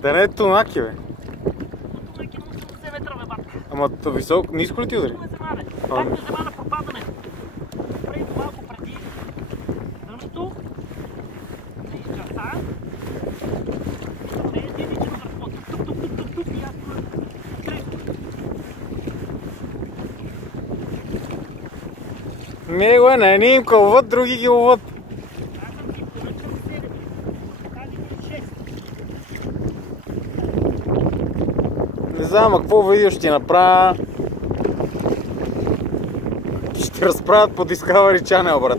Да не е тунаки, бе. Тунаки му 70 метра, бе, батка. Ама високо, ниско ли ти удари? Как ме взема да пропадаме? Преди малко преди дъното, не изчаса. Не е единично върху. Тук и аз трето. Него е, не им ловат, други ги ловат. Аз съм ти поръчал 7. Тази ми 6. Не знам, а какво видео ще ти направя? Ще разправят по Discovery Channel, брат.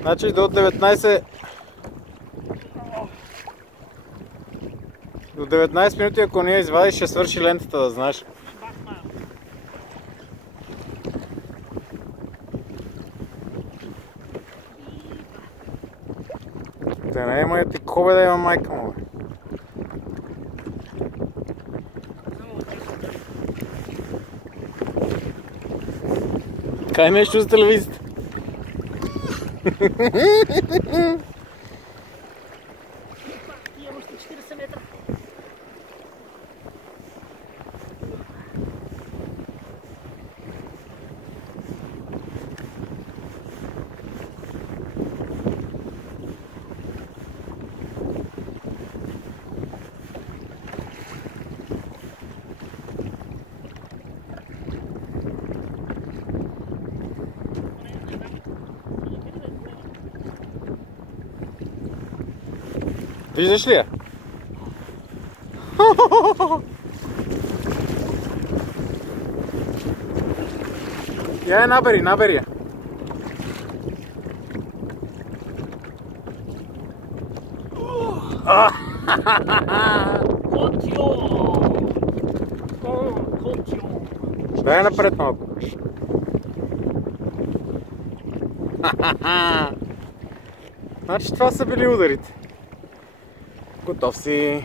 Значи до 19... До 19 минути, ако не я извадиш, ще свърши лентата, да знаеш. Да не има ти кобе да има майка му, бе. Кай нещо за телевизията. Тия още 40 метра. Виждаш ли я? Я набери я. Дай напред малко. Значи това са били ударите. Готов си.